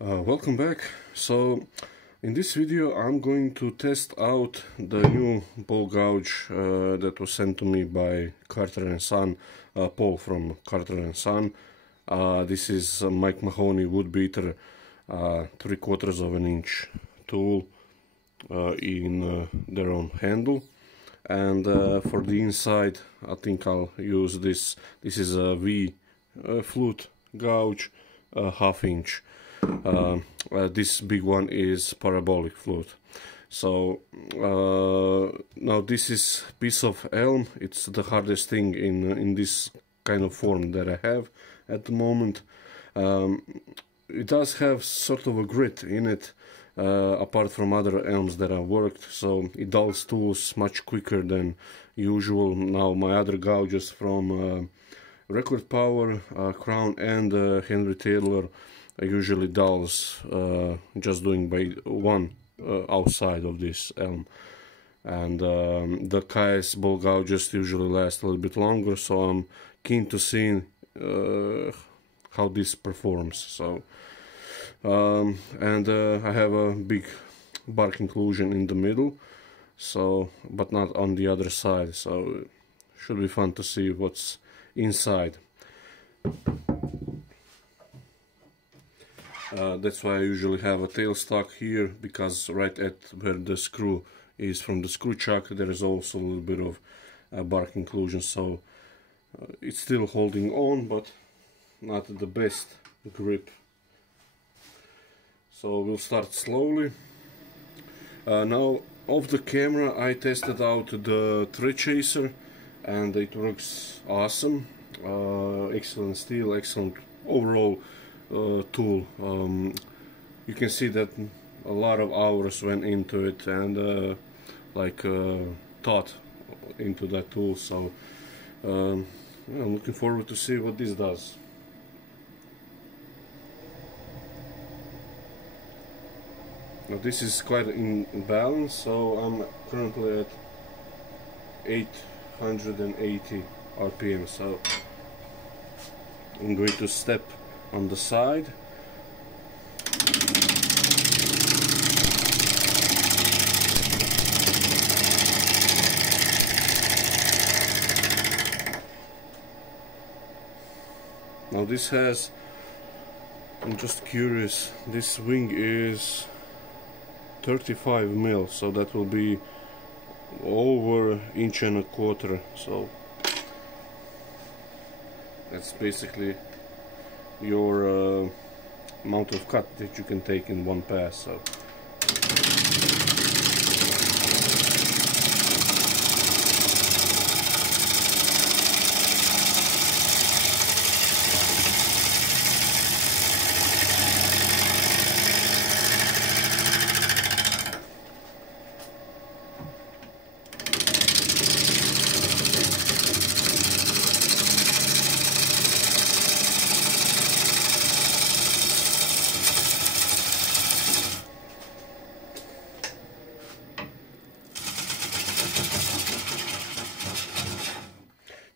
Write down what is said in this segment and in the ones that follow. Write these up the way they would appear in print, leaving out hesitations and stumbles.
Welcome back. So in this video I'm going to test out the new ball gouge that was sent to me by Carter & Son, Paul from Carter & Son. This is a Mike Mahoney wood beater, 3/4 of an inch tool in their own handle. And for the inside I think I'll use this. This is a V flute gouge, 1/2 inch. This big one is parabolic flute. So now this is piece of elm. It's the hardest thing in this kind of form that I have at the moment. It does have sort of a grit in it, apart from other elms that I've worked, so it dulls tools much quicker than usual. Now my other gouges from Record Power, Crown and Henry Taylor usually dulls just doing by one outside of this elm, and the KS ball gouges usually last a little bit longer, so I'm keen to see how this performs. So and I have a big bark inclusion in the middle, so but not on the other side, so should be fun to see what's inside. That's why I usually have a tailstock here, because right at where the screw is from the screw chuck there is also a little bit of bark inclusion, so it's still holding on but not the best grip. So we'll start slowly. Now off the camera I tested out the thread chaser and it works awesome. Excellent steel, excellent overall tool. You can see that a lot of hours went into it and thought into that tool, so I'm looking forward to see what this does. Now this is quite in balance, so I'm currently at 880 RPM, so I'm going to step on the side. Now this has, I'm just curious, this wing is 35 mil, so that will be over 1.25 inches, so that's basically your amount of cut that you can take in one pass. So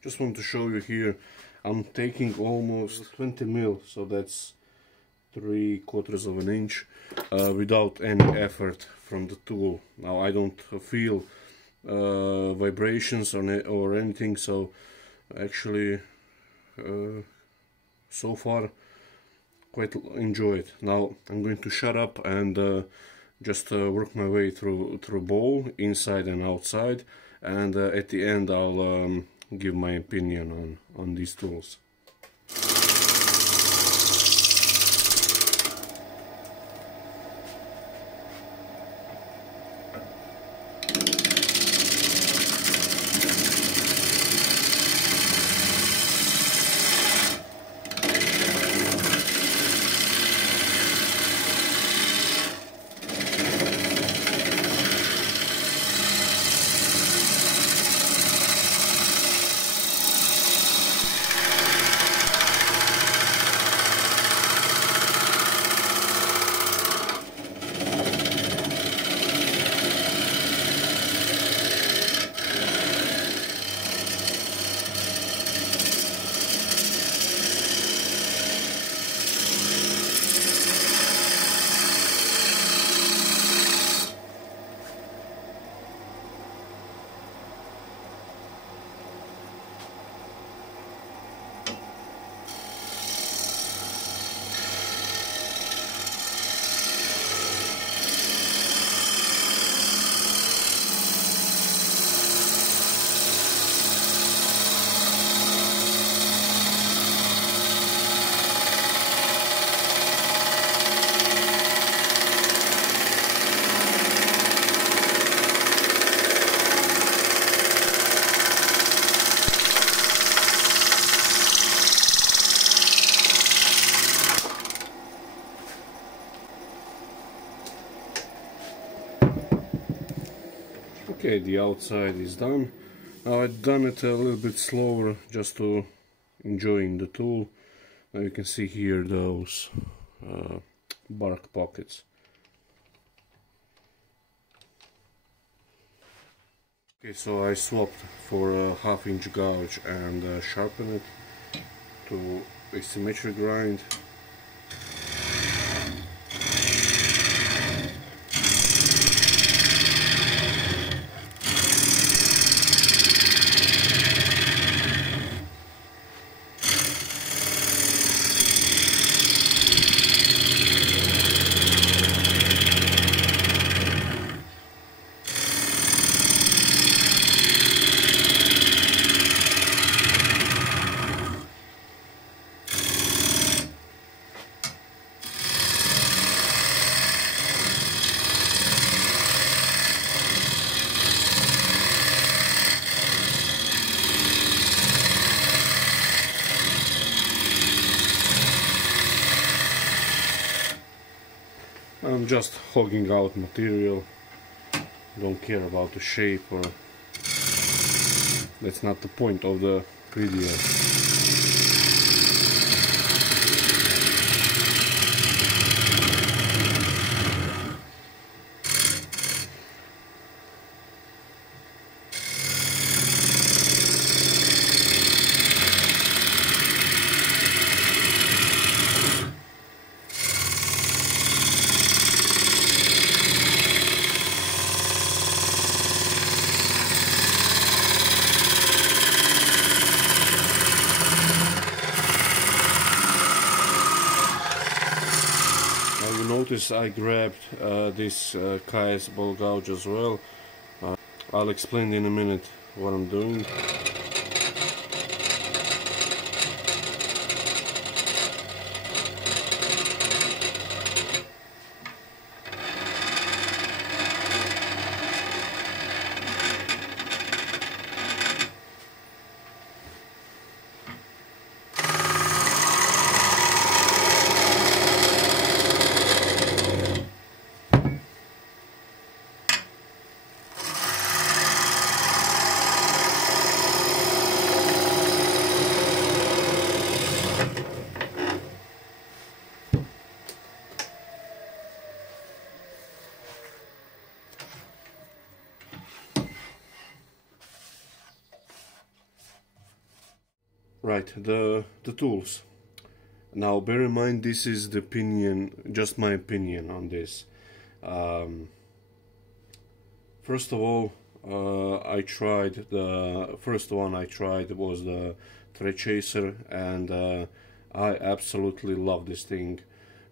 just want to show you here, I'm taking almost 20 mil, so that's 3/4 of an inch, without any effort from the tool. Now I don't feel vibrations or anything, so actually so far quite enjoy it. Now I'm going to shut up and just work my way through bowl inside and outside, and at the end I'll give my opinion on these tools. Okay, the outside is done. Now I've done it a little bit slower just to enjoying the tool. Now you can see here those bark pockets. Okay, so I swapped for a 1/2 inch gouge and sharpened it to a symmetric grind. I'm just hogging out material, don't care about the shape, or that's not the point of the video. Notice I grabbed this KS ball gouge as well. I'll explain in a minute what I'm doing. Right, the tools. Now bear in mind this is the opinion, just my opinion on this. First of all, I tried the first one I tried was the thread chaser, and I absolutely love this thing.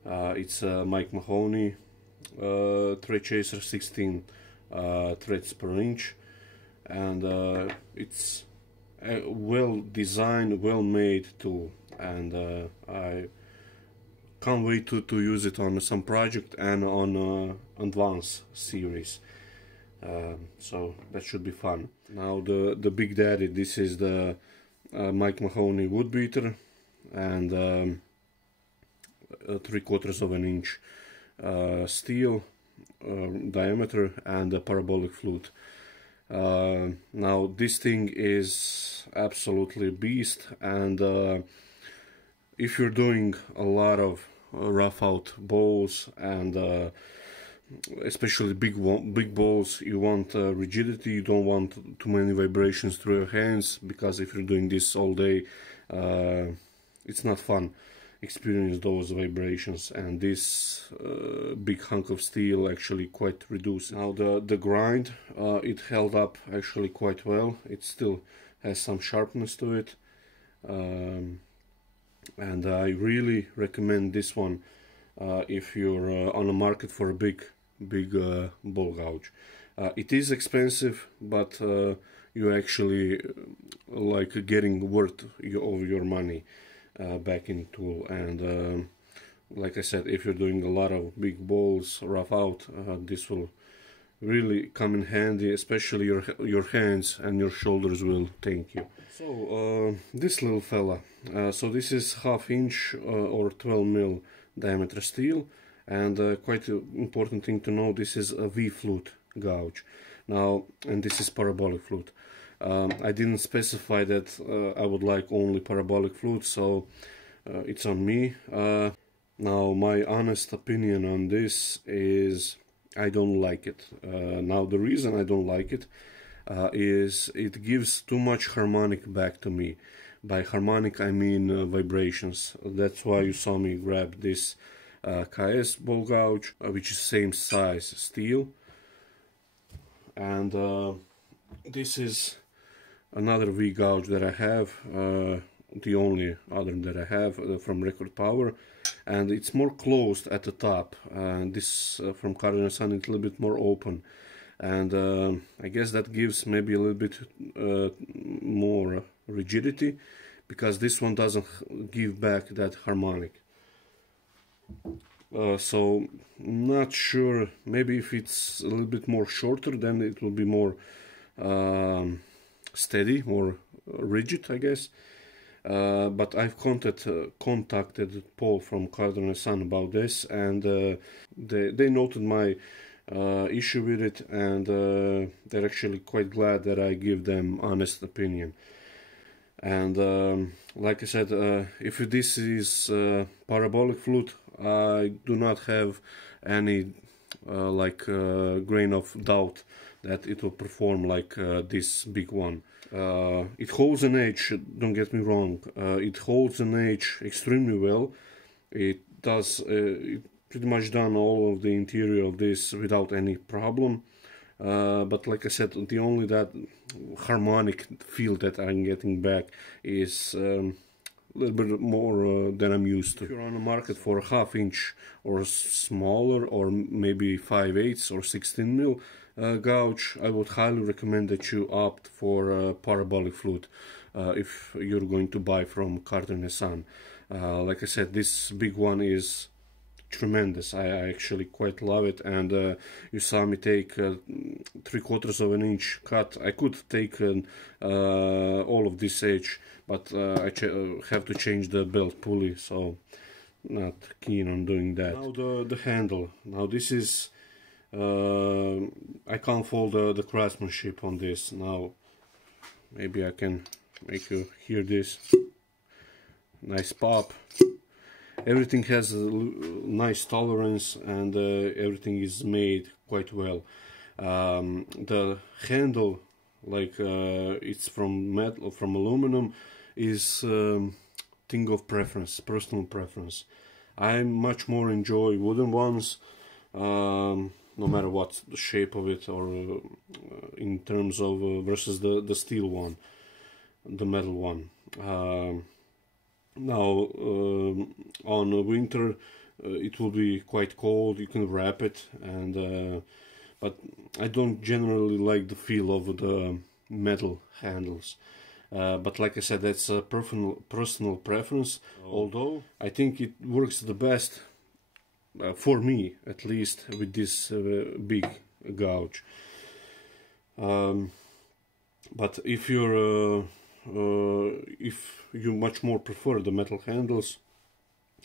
It's a Mike Mahoney thread chaser, 16 threads per inch, and it's a well designed, well made tool, and I can't wait to use it on some project and on advanced series. So that should be fun. Now the big daddy, this is the Mike Mahoney wood beater, and 3/4 of an inch steel diameter, and a parabolic flute. Now this thing is absolutely a beast, and if you're doing a lot of rough out bowls, and especially big bowls, you want rigidity, you don't want too many vibrations through your hands, because if you're doing this all day, it's not fun experience those vibrations, and this big hunk of steel actually quite reduced. Now the grind, it held up actually quite well. It still has some sharpness to it, and I really recommend this one if you're on the market for a big ball gouge. It is expensive, but you actually like getting worth of your money back in tool. And like I said, if you're doing a lot of big balls rough out, this will really come in handy, especially your hands and your shoulders will thank you. So this little fella, so this is 1/2 inch or 12 mil diameter steel, and quite an important thing to know, this is a V flute gouge. Now, and this is parabolic flute. I didn't specify that I would like only parabolic flute, so it's on me. Now, my honest opinion on this is I don't like it. Now, the reason I don't like it is it gives too much harmonic back to me. By harmonic I mean vibrations. That's why you saw me grab this KS ball gouge, which is same size steel, and this is another V gouge that I have, the only other that I have from Record Power, and it's more closed at the top. This from CORONET is a little bit more open, and I guess that gives maybe a little bit more rigidity, because this one doesn't give back that harmonic. So not sure, maybe if it's a little bit more shorter, then it will be more steady, more rigid, I guess. But I've contacted Paul from CORONET about this, and they noted my issue with it, and they're actually quite glad that I give them honest opinion. And like I said, if this is parabolic flute, I do not have any grain of doubt that it will perform like this big one. It holds an edge, don't get me wrong, it holds an edge extremely well. It does, it pretty much done all of the interior of this without any problem. But like I said, the only that harmonic feel that I'm getting back is a little bit more than I'm used to. If you're on the market for a 1/2 inch or smaller, or maybe 5/8 or 16 mil gouge, I would highly recommend that you opt for parabolic flute if you're going to buy from CORONET. Like I said, this big one is tremendous. I actually quite love it, and you saw me take 3/4 of an inch cut. I could take all of this edge, but I have to change the belt pulley, so not keen on doing that. Now the handle. Now this is I can't fault the craftsmanship on this. Now maybe I can make you hear this. Nice pop. Everything has a nice tolerance, and everything is made quite well. The handle, like it's from metal, from aluminum, is thing of preference, personal preference. I much more enjoy wooden ones, no matter what the shape of it, or in terms of versus the steel one, the metal one. Now on winter it will be quite cold. You can wrap it, and but I don't generally like the feel of the metal handles. But like I said, that's a personal preference. Although I think it works the best for me, at least, with this big gouge. But if you much more prefer the metal handles,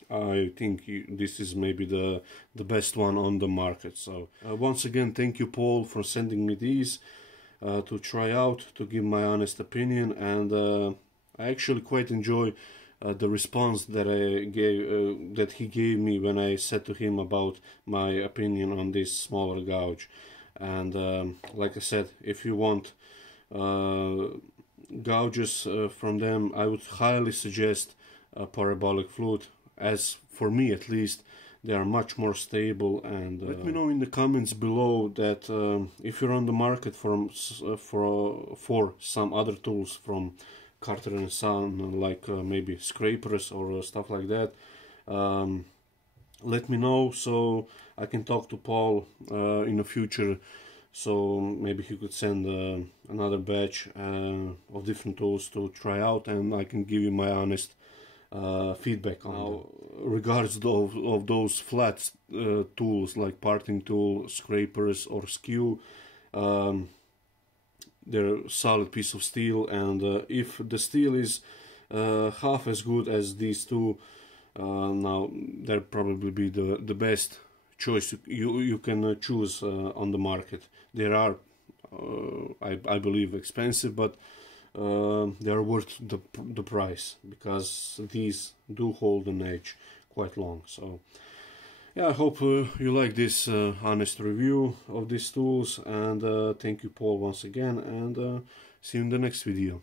I think this is maybe the best one on the market. So once again, thank you, Paul, for sending me these to try out, to give my honest opinion, and I actually quite enjoy the response that that he gave me when I said to him about my opinion on this smaller gouge. And like I said, if you want gouges from them, I would highly suggest a parabolic flute, as for me at least they are much more stable. And let me know in the comments below that if you're on the market for some other tools from CORONET, like maybe scrapers or stuff like that. Let me know so I can talk to Paul in the future. So maybe he could send another batch of different tools to try out, and I can give you my honest feedback on them. Regards of those flat tools like parting tool, scrapers or skew, they're a solid piece of steel, and if the steel is half as good as these two, now they'll probably be the best choice you can choose on the market. There are, I believe, expensive, but they are worth the price, because these do hold an age quite long. So yeah, I hope you like this honest review of these tools, and thank you, Paul, once again, and see you in the next video.